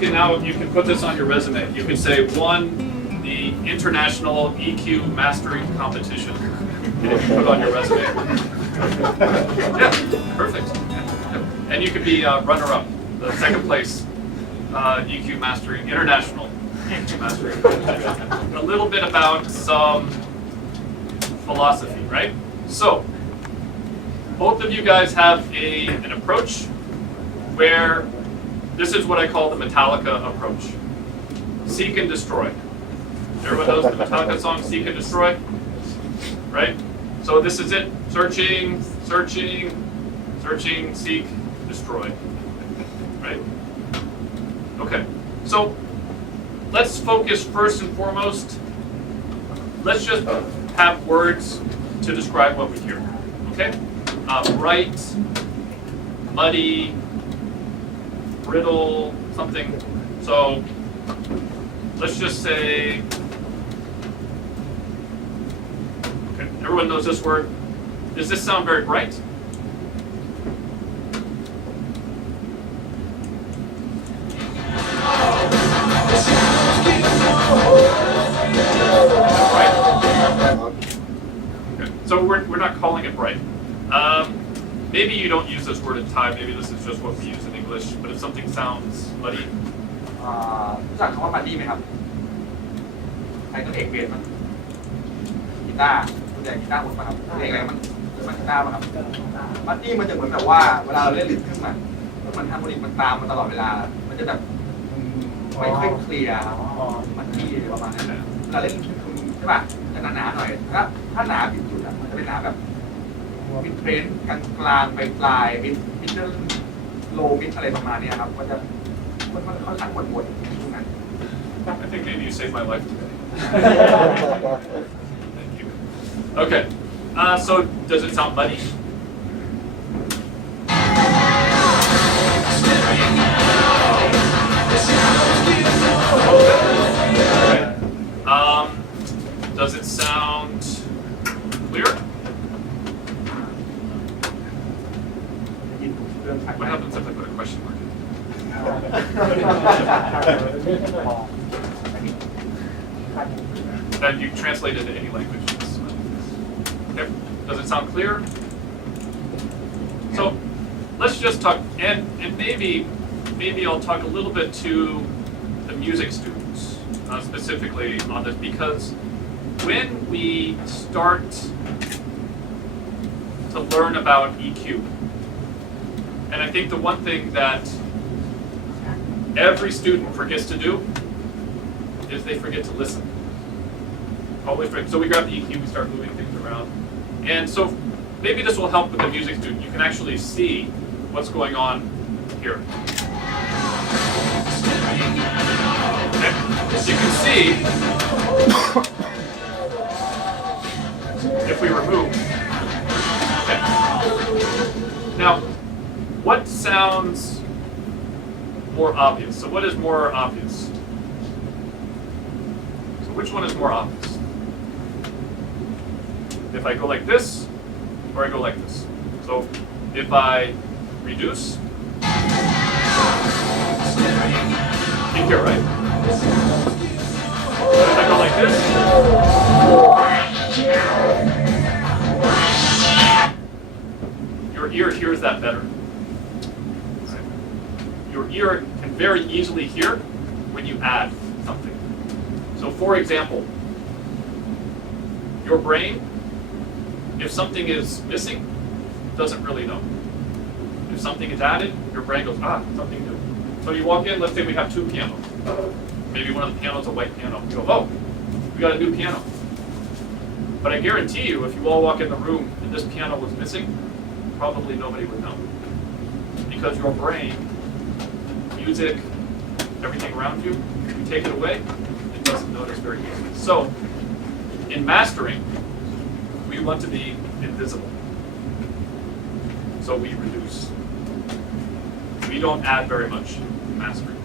you can put this on your resume. You can say won the international EQ mastering competition. And put it on your resume. Yeah, perfect. Yeah. And you could be runner-up, the second place EQ mastering, international EQ mastering competition. A little bit about some philosophy, right? So, both of you guys have an approach where this is what I call the Metallica approach. Seek and destroy. Everyone knows the Metallica song, Seek and Destroy? Right? So this is it. Searching, searching, searching, seek, destroy. Right? Okay. So let's focus first and foremost. Let's just have words to describe what we hear. Okay? Bright, muddy, brittle, something. So let's just say, okay, everyone knows this word. Does this sound very bright? Bright? Okay. So we're not calling it bright. Maybe you don't use this word in Thai, maybe this is just what we use in English, but if something sounds muddy. รู้จักคำว่าบัดดี้ไหมครับใครต้องเอกเบสมั้งกีตาร์ส่วนใหญ่กีตาร์หมดป่ะครับเพลงอะไรมันกีตาร์ป่ะครับบัดดี้มันจะเหมือนแบบว่าเวลาเราเล่นริทึมอะมันฮาร์โมนิกมันตามมันตลอดเวลามันจะแบบไม่ค่อยเคลียร์บัดดี้ประมาณนั้นเวลาเล่นริทึมใช่ป่ะจะหนาๆหน่อยถ้าหนาผิดจุดอะมันจะเป็นหนาแบบมิดเทรนกลางไปปลายมิดเดิลโลมิดอะไรประมาณนี้ครับมันค่อนข้างหมดตรงนั้น I think maybe you saved my life today. Thank you. Okay. So does it sound muddy? Okay. Does it sound clear? What happens if I put a question mark in? Then you translate it to any language. Okay. Does it sound clear? So let's just talk, and maybe I'll talk a little bit to the music students specifically on this, because when we start to learn about EQ, and I think the one thing that every student forgets to do is they forget to listen. Always right. So we grab the EQ, we start moving things around. And so maybe this will help with the music student. You can actually see what's going on here. Okay. As you can see, if we remove. Okay. Now, what sounds more obvious? So what is more obvious? So which one is more obvious? If I go like this, or I go like this. So if I reduce, you hear, right? But if I go like this, your ear hears that better. Your ear can very easily hear when you add something. So for example, your brain, if something is missing, doesn't really know. If something is added, your brain goes, something new. So you walk in, let's say we have two pianos. Maybe one of the pianos is a white piano. You go, oh, we got a new piano. But I guarantee you, if you all walk in the room and this piano was missing, probably nobody would know. Because your brain, music, everything around you, if you take it away, it doesn't notice very easily. So, in mastering, we want to be invisible. So we reduce. We don't add very much in mastering.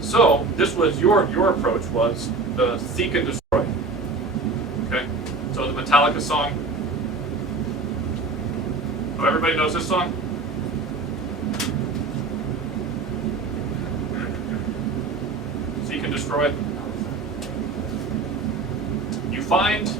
So this was your approach was the seek and destroy. Okay? So the Metallica song. Oh, everybody knows this song? throw it. You find,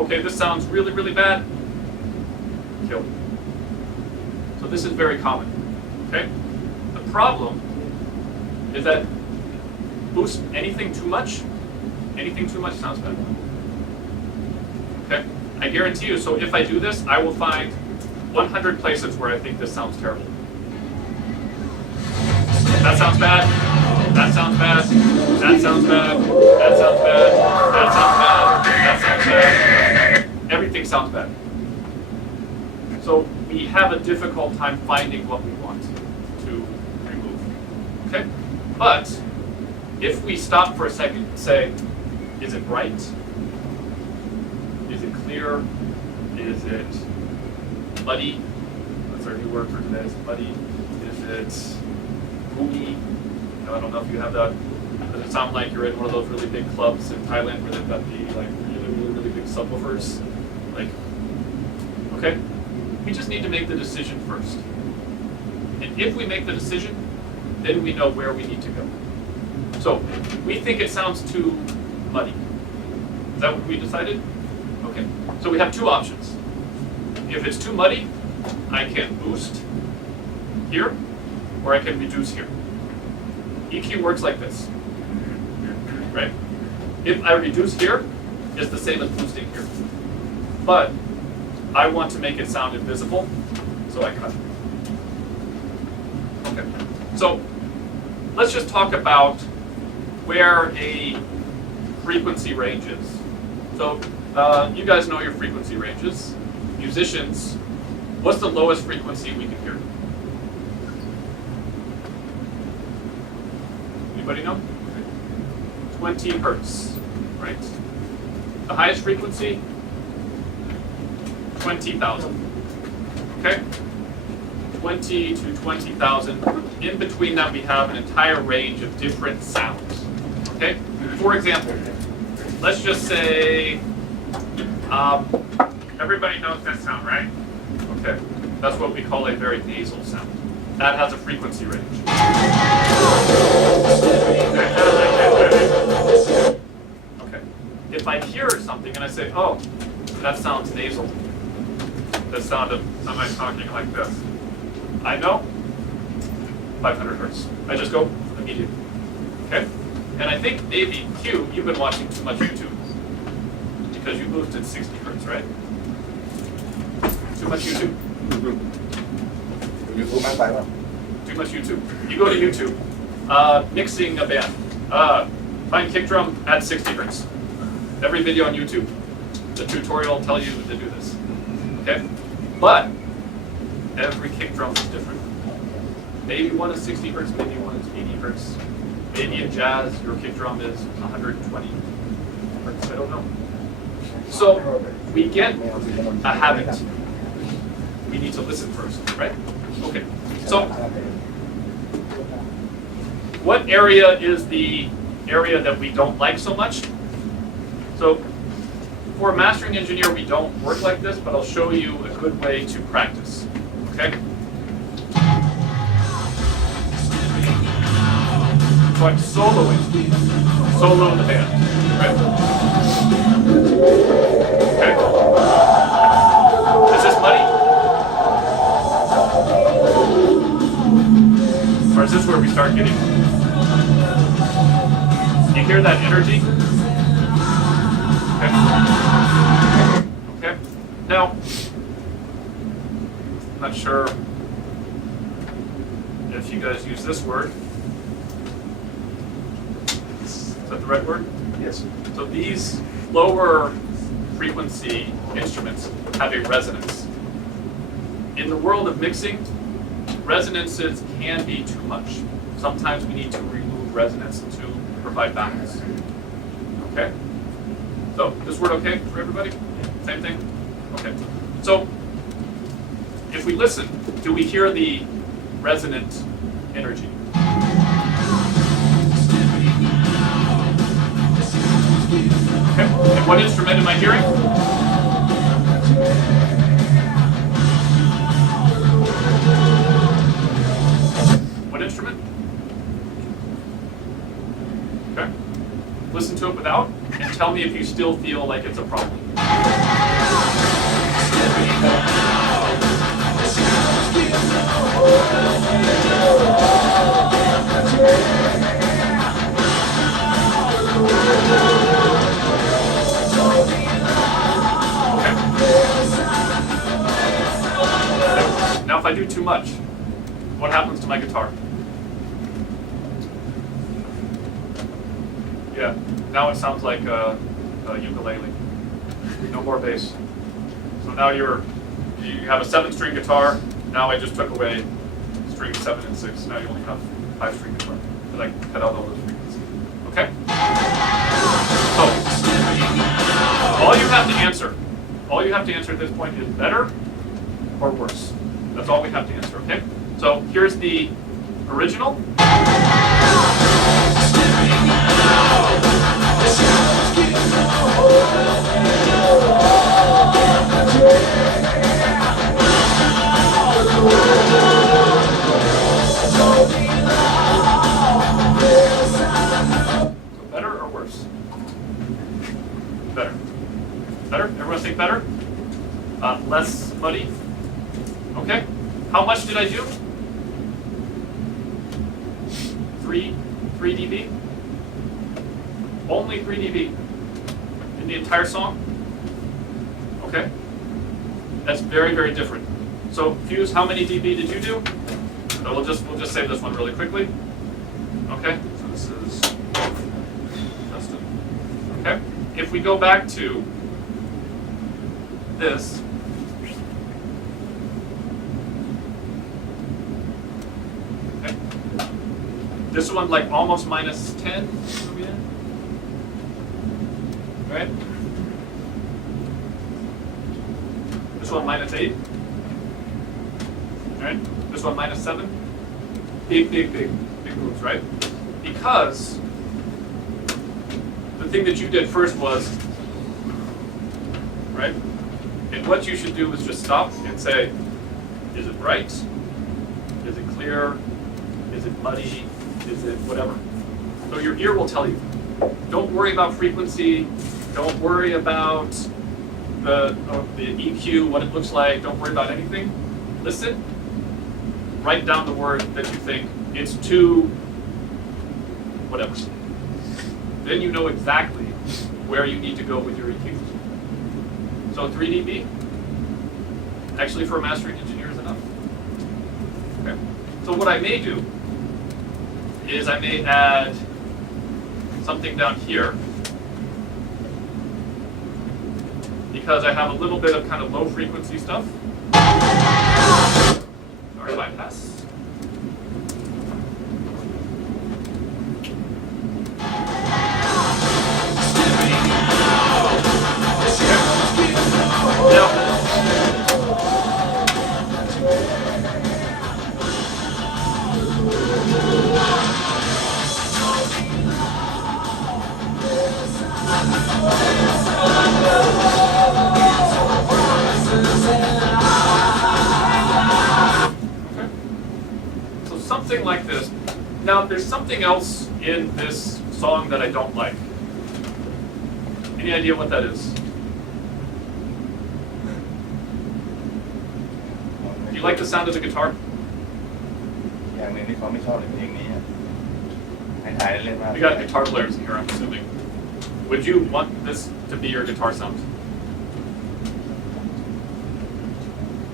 okay, this sounds really, really bad. Kill. So this is very common, okay? The problem is that boost anything too much sounds bad. Okay? I guarantee you, so if I do this, I will find 100 places where I think this sounds terrible. That sounds bad. That sounds bad. That sounds bad. That sounds bad. That sounds bad. That sounds bad. Everything sounds bad. So we have a difficult time finding what we want to remove. Okay? But if we stop for a second and say, is it bright? Is it clear? Is it muddy? That's our new word for today, is muddy. Is it boomy? I don't know if you have that. Does it sound like you're in one of those really big clubs in Thailand where they've got the like really big subwoofers? Like, okay? We just need to make the decision first. And if we make the decision, then we know where we need to go. So, we think it sounds too muddy. Is that what we decided? Okay. So we have two options. If it's too muddy, I can boost here, or I can reduce here. EQ works like this, right? If I reduce here, it's the same as boosting here. But I want to make it sound invisible, so I cut it. Okay, so let's just talk about where a frequency range is. So you guys know your frequency ranges. Musicians, what's the lowest frequency we can hear? Anybody know? 20 hertz, right? The highest frequency, 20,000. Okay? 20 to 20,000. In between that, we have an entire range of different sounds. Okay? For example, let's just say, everybody knows that sound, right? Okay. That's what we call a very nasal sound. That has a frequency range. Okay. If I hear something and I say, oh, that sounds nasal. The sound of somebody talking like this. I know 500 hertz. I just go immediately. Okay? And I think maybe Q, you've been watching too much YouTube. Because you moved at 60 hertz, right? Too much YouTube. Too much YouTube. You go to YouTube, mixing a band. Find kick drum at 60 hertz. Every video on YouTube, the tutorial will tell you to do this. Okay? But every kick drum is different. Maybe one is 60 hertz, maybe one is 80 hertz. Maybe in jazz, your kick drum is 120 hertz. I don't know. So we get a habit. We need to listen first, right? Okay. So what area is the area that we don't like so much? So for a mastering engineer, we don't work like this, but I'll show you a good way to practice. Okay? So I'm soloing. Solo the band. Right? Okay? Is this muddy? Or is this where we start getting? You hear that energy? Okay. Okay. Now, I'm not sure if you guys use this word. Is that the right word? Yes. So these lower frequency instruments have a resonance. In the world of mixing, resonances can be too much. Sometimes we need to remove resonance to provide balance. Okay? So, this word okay for everybody? Same thing? Okay. So, if we listen, do we hear the resonant energy? Okay. And what instrument am I hearing? What instrument? Okay. to it without, and tell me if you still feel like it's a problem. Now if I do too much, what happens to my guitar? Yeah, now it sounds like a ukulele. No more bass. So now you have a 7-string guitar. Now I just took away strings 7 and 6. Now you only have 5-string guitar. And I cut out all those frequencies. Okay? So all you have to answer at this point is better or worse. That's all we have to answer, okay? So here's the original. So better or worse? Better. Better? Everyone think better? Less muddy? Okay. How much did I do? 3 dB? Only 3 dB in the entire song? Okay. That's very, very different. So Fuse, how many dB did you do? So we'll just save this one really quickly. Okay. So this is Justin. Okay. If we go back to this. Okay. This one like almost minus 10. Right? This one minus 8. Right? This one minus 7. Big moves, right? Because the thing that you did first was, right? And what you should do is just stop and say, is it bright? Is it clear? Is it muddy? Is it whatever? So your ear will tell you. Don't worry about frequency. Don't worry about the EQ, what it looks like. Don't worry about anything. Listen. Write down the word that you think it's too whatever. Then you know exactly where you need to go with your EQ. So 3 dB, actually for a mastering engineer is enough. Okay. So what I may do is I may add something down here because I have a little bit of kind of low frequency stuff. Sorry, bypass. Something like this. Now, there's something else in this song that I don't like. Any idea what that is? Do you like the sound of the guitar? อย่างหนึ่งที่เขาไม่ชอบในเพลงนี้ให้ถ่ายเล่นๆว่า We got guitar players in here, I'm assuming. Would you want this to be your guitar sound?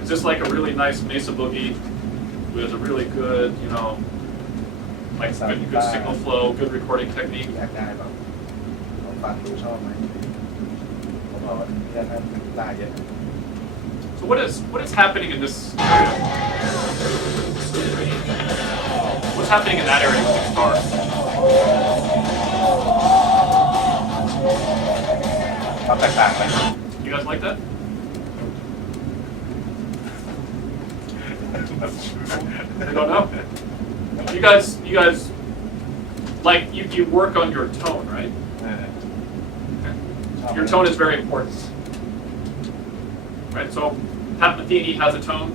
Is this like a really nice Mesa Boogie with a really good, you know, like good signal flow, good recording technique? อยากได้แบบผมฟังดูชอบไหมผมบอกว่าเรื่องนั้นเป็นกีตาร์เยอะ So what is happening in this area? What's happening in that area with the guitar? ความแตกต่างไหม You guys like that? I don't know. You guys like you work on your tone, right? เออ Okay. Your tone is very important. Right, so Pat Metheny has a tone.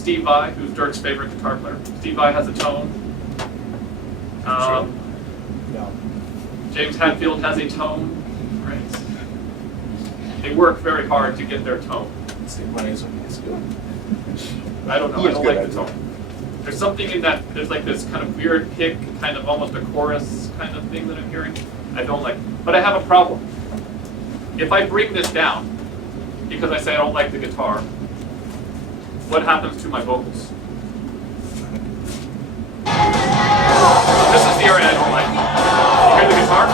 Steve Vai, who's Dirk's favorite guitar player, Steve Vai has a tone. James Hadfield has a tone, right? They work very hard to get their tone. It's good. I don't know, I He is don't good like at the it. tone. There's something in that, there's like this kind of weird pick, kind of almost a chorus kind of thing that I'm hearing. I don't like, but I have a problem. If I bring this down, because I say I don't like the guitar, what happens to my vocals? This is the area I don't like. You hear the guitar? I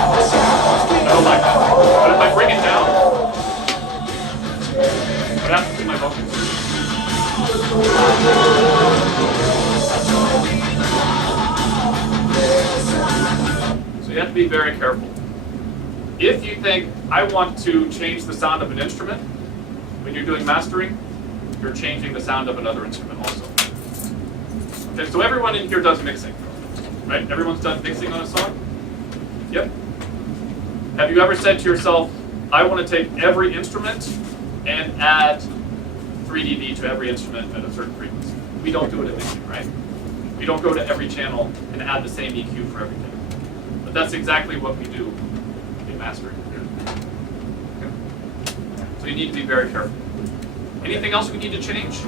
don't like it. But if I bring it down, what happens to my vocals? So you have to be very careful. If you think, I want to change the sound of an instrument, when you're doing mastering, you're changing the sound of another instrument also. Okay, so everyone in here does mixing, right? Everyone's done mixing on a song? Yep. Have you ever said to yourself, I want to take every instrument and add 3 dB to every instrument at a certain frequency? We don't do it in mixing, right? We don't go to every channel and add the same EQ for everything. But that's exactly what we do in mastering. Okay. So you need to be very careful. Anything else we need to change?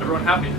Everyone happy?